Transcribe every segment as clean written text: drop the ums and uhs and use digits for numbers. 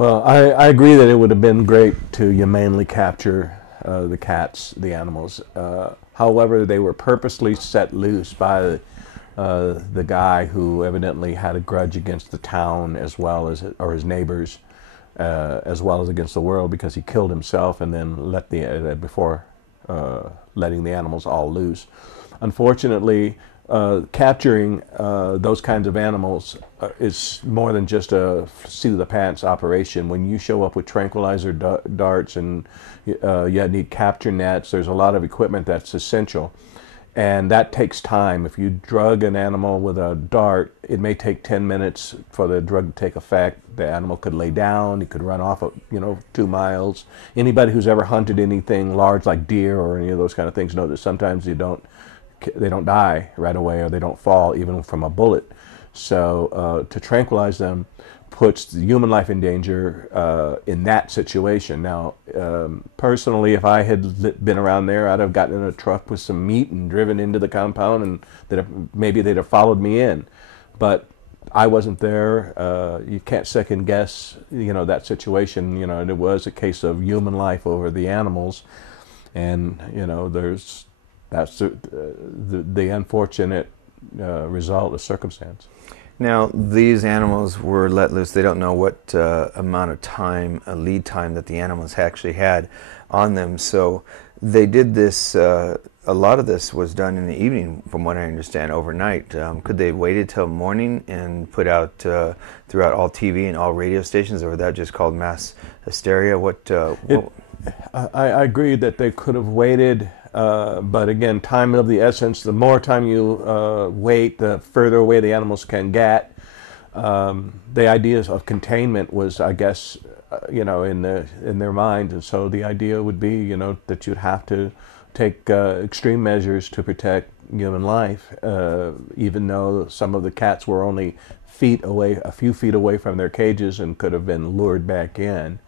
Well, I agree that it would have been great to humanely capture the cats, the animals. However, they were purposely set loose by the guy who evidently had a grudge against the town as well as or his neighbors, as well as against the world, because he killed himself and then let the before letting the animals all loose. Unfortunately, capturing those kinds of animals is more than just a seat of the pants operation. When you show up with tranquilizer darts and you need capture nets, there's a lot of equipment that's essential. And that takes time. If you drug an animal with a dart, it may take 10 minutes for the drug to take effect. The animal could lay down, it could run off, 2 miles. Anybody who's ever hunted anything large like deer or any of those kind of things know that sometimes they don't die right away, or they don't fall even from a bullet. So to tranquilize them puts the human life in danger in that situation. Now, personally, if I had been around there, I'd have gotten in a truck with some meat and driven into the compound, and maybe they'd have followed me in. But I wasn't there. You can't second guess, that situation. And it was a case of human life over the animals, and that's the unfortunate result of circumstance. Now, these animals were let loose. They don't know what amount of time, a lead time, that the animals actually had on them. So they did this, a lot of this was done in the evening, from what I understand, overnight. Could they have waited till morning and put out throughout all TV and all radio stations, or was that just called mass hysteria? I agree that they could have waited. But again, time of the essence. The more time you wait, the further away the animals can get. The ideas of containment was, I guess, in their mind, and so the idea would be, that you'd have to take extreme measures to protect human life, even though some of the cats were only a few feet away from their cages and could have been lured back in.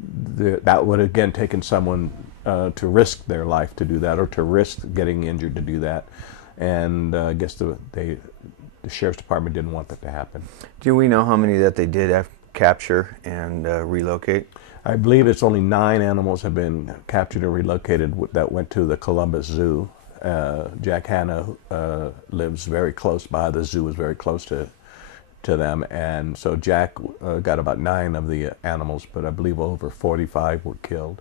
That would again taken someone to risk their life to do that, or to risk getting injured to do that, and I guess the sheriff's department didn't want that to happen. Do we know how many that they did capture and relocate? I believe it's only 9 animals have been captured and relocated that went to the Columbus Zoo. Jack Hanna lives very close by. The zoo is very close to them, and so Jack got about 9 of the animals, but I believe over 45 were killed.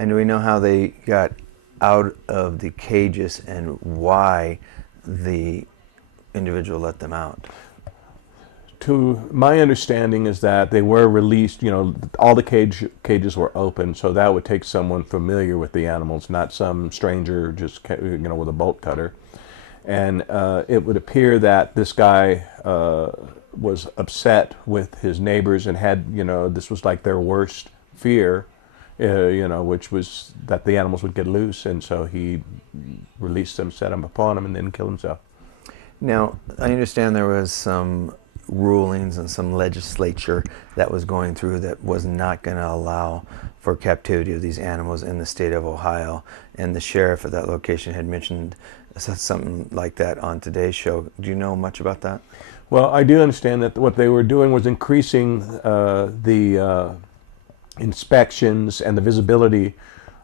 And do we know how they got out of the cages and why the individual let them out? To my understanding is that they were released, all the cages were open, so that would take someone familiar with the animals, not some stranger just, with a bolt cutter. And it would appear that this guy was upset with his neighbors and had, this was like their worst fear, which was that the animals would get loose, and so he released them, set them upon them, and then killed himself. Now, I understand there was some rulings and some legislature that was going through that was not going to allow for captivity of these animals in the state of Ohio, and the sheriff at that location had mentioned something like that on today's show. Do you know much about that? Well, I do understand that what they were doing was increasing the inspections and the visibility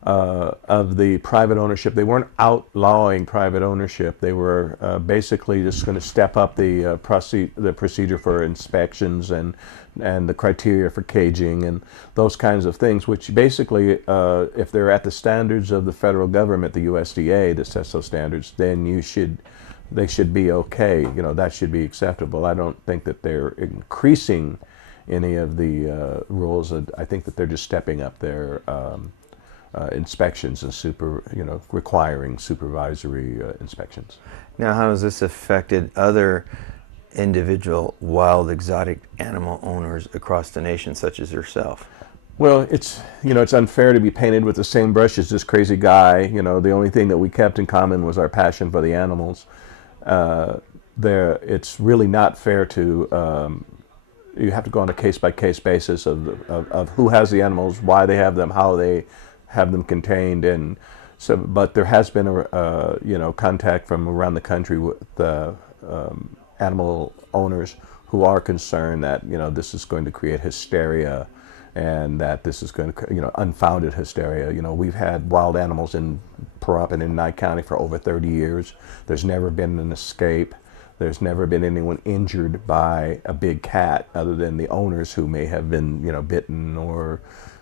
of the private ownership. They weren't outlawing private ownership. They were basically just going to step up the procedure for inspections and the criteria for caging and those kinds of things, which basically, if they're at the standards of the federal government, the USDA, that sets those standards, then they should be okay. That should be acceptable. I don't think that they're increasing any of the rules. I think that they're just stepping up their inspections and requiring supervisory inspections. Now, how has this affected other individual wild exotic animal owners across the nation, such as yourself? Well, it's unfair to be painted with the same brush as this crazy guy. The only thing that we kept in common was our passion for the animals. It's really not fair to. You have to go on a case-by-case basis of who has the animals, why they have them, how they have them contained, and so. But there has been contact from around the country with animal owners who are concerned that, you know, this is going to create hysteria, and that this is going to, you know, unfounded hysteria. You know, we've had wild animals in Pahrump and in Nye County for over 30 years. There's never been an escape. There's never been anyone injured by a big cat other than the owners who may have been, you know, bitten or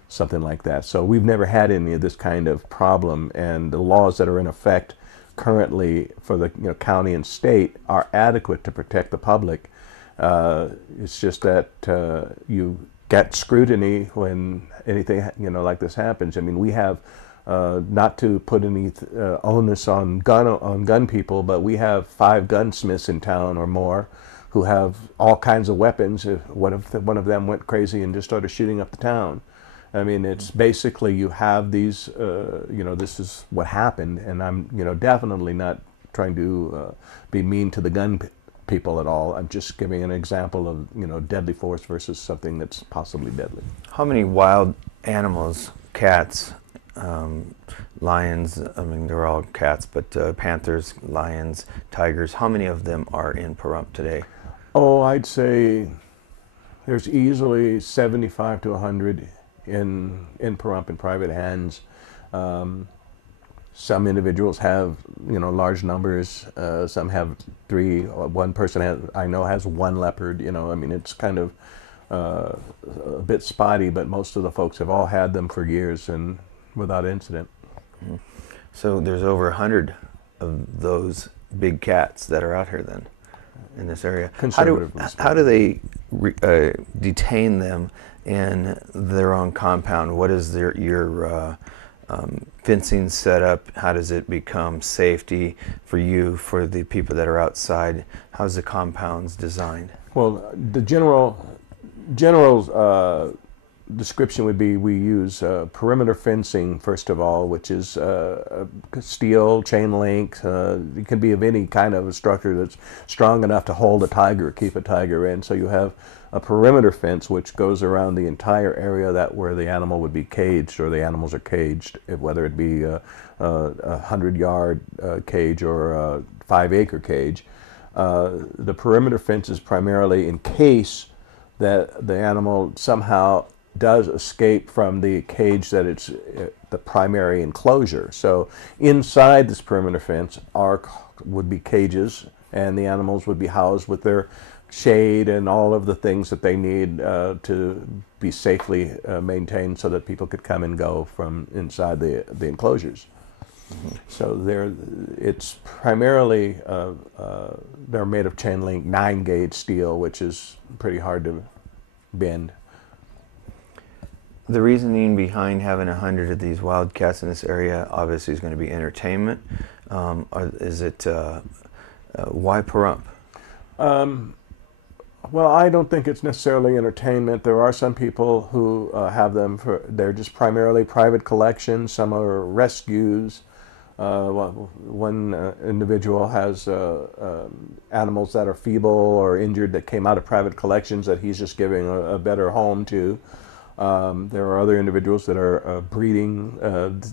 something like that. So we've never had any of this kind of problem, and the laws that are in effect currently for the, you know, county and state are adequate to protect the public. It's just that you get scrutiny when anything, you know, like this happens. I mean, we have not to put any onus on gun people, but we have 5 gunsmiths in town or more who have all kinds of weapons. What if one of them went crazy and just started shooting up the town? I mean, it's basically you have these, you know, this is what happened, and I'm, you know, definitely not trying to be mean to the gun people at all. I'm just giving an example of, you know, deadly force versus something that's possibly deadly. How many wild animals, cats, lions, I mean, they're all cats, but panthers, lions, tigers, how many of them are in Pahrump today? Oh, I'd say there's easily 75 to 100 in Pahrump in private hands. Some individuals have, you know, large numbers. Some have 3. One person I know has 1 leopard. You know, I mean, it's kind of a bit spotty, but most of the folks have all had them for years and without incident. Mm-hmm. So there's over 100 of those big cats that are out here then in this area. How do they detain them in their own compound? What is your fencing set up? How does it become safety for you, for the people that are outside? How's the compounds designed? Well, the general description would be we use perimeter fencing, first of all, which is steel, chain link. It can be of any kind of a structure that's strong enough to hold a tiger, keep a tiger in. So you have a perimeter fence which goes around the entire area that where the animal would be caged, or the animals are caged, whether it be a 100-yard cage or a 5-acre cage. The perimeter fence is primarily in case that the animal somehow does escape from the cage that it's the primary enclosure. So inside this perimeter fence would be cages, and the animals would be housed with their shade and all of the things that they need to be safely maintained so that people could come and go from inside the enclosures. Mm-hmm. So it's primarily, they're made of chain link 9-gauge steel, which is pretty hard to bend. The reasoning behind having 100 of these wildcats in this area obviously is going to be entertainment. Is it why Pahrump? Well, I don't think it's necessarily entertainment. There are some people who have them they're just primarily private collections. Some are rescues. One individual has animals that are feeble or injured that came out of private collections that he's just giving a better home to. There are other individuals that are breeding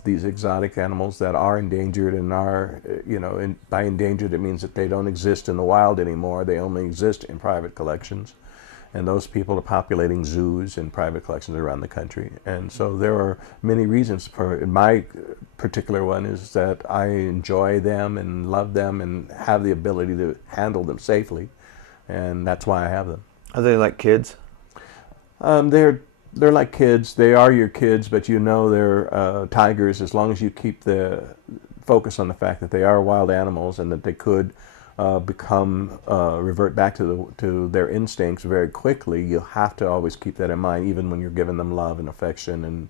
these exotic animals that are endangered and are, you know, by endangered it means that they don't exist in the wild anymore. They only exist in private collections. And those people are populating zoos and private collections around the country. And so there are many reasons for, my particular one is that I enjoy them and love them and have the ability to handle them safely. And that's why I have them. Are they like kids? They're like kids. They are your kids, but you know they're tigers as long as you keep the focus on the fact that they are wild animals and that they could revert back to their instincts very quickly. You have to always keep that in mind, even when you're giving them love and affection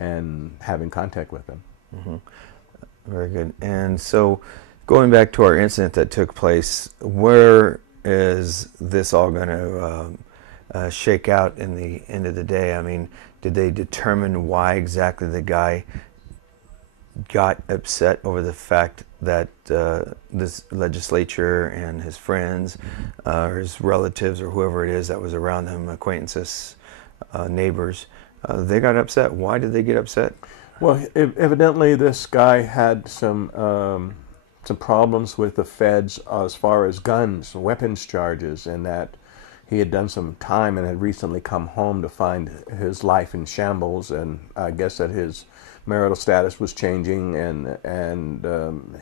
and having contact with them. Mm-hmm. Very good. And so, going back to our incident that took place, where is this all going to shake out in the end of the day? I mean, did they determine why exactly the guy got upset over the fact that this legislature and his friends or his relatives or whoever it is that was around him, acquaintances, neighbors, they got upset? Why did they get upset? Well, evidently this guy had some problems with the feds as far as guns, weapons charges, and that he had done some time and had recently come home to find his life in shambles, and I guess that his marital status was changing, and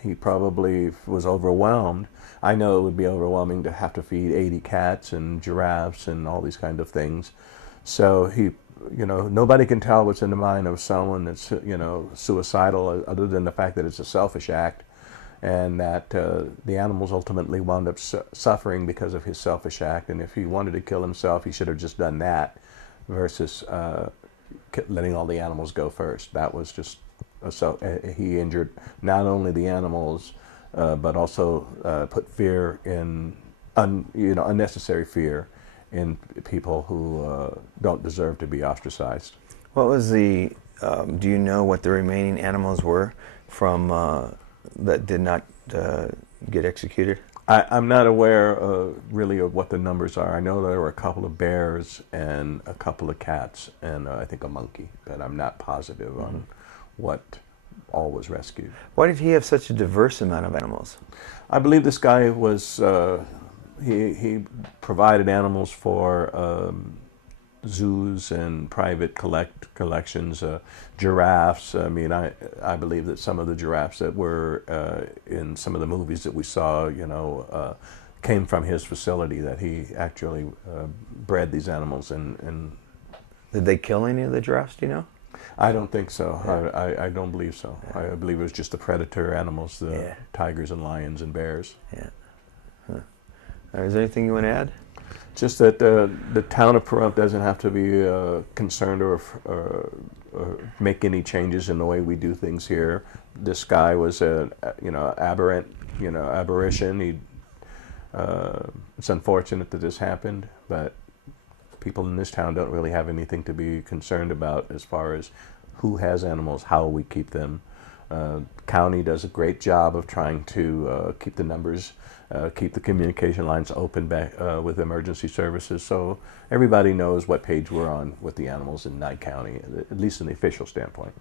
he probably was overwhelmed. I know it would be overwhelming to have to feed 80 cats and giraffes and all these kind of things. So he, nobody can tell what's in the mind of someone that's, suicidal, other than the fact that it's a selfish act, and that the animals ultimately wound up suffering because of his selfish act. And if he wanted to kill himself, he should have just done that versus letting all the animals go first. That was just he injured not only the animals, but also put fear in, unnecessary fear in people who don't deserve to be ostracized. What was the? Do you know what the remaining animals were from that did not get executed? I'm not aware really of what the numbers are. I know there were a couple of bears and a couple of cats and I think a monkey, but I'm not positive on what all was rescued. Why did he have such a diverse amount of animals? I believe this guy was, he provided animals for zoos and private collections, giraffes. I mean, I believe that some of the giraffes that were in some of the movies that we saw, came from his facility, that he actually bred these animals. And did they kill any of the giraffes, do you know? I don't think so. Yeah. I don't believe so. Yeah. I believe it was just the predator animals, the tigers and lions and bears. Yeah. Huh. Is there anything you want to add? Just that the town of Pahrump doesn't have to be concerned or make any changes in the way we do things here. This guy was a aberrant, aberration. It's unfortunate that this happened, but people in this town don't really have anything to be concerned about as far as who has animals, how we keep them. County does a great job of trying to keep the numbers, keep the communication lines open back with emergency services, so everybody knows what page we're on with the animals in Nye County, at least in the official standpoint.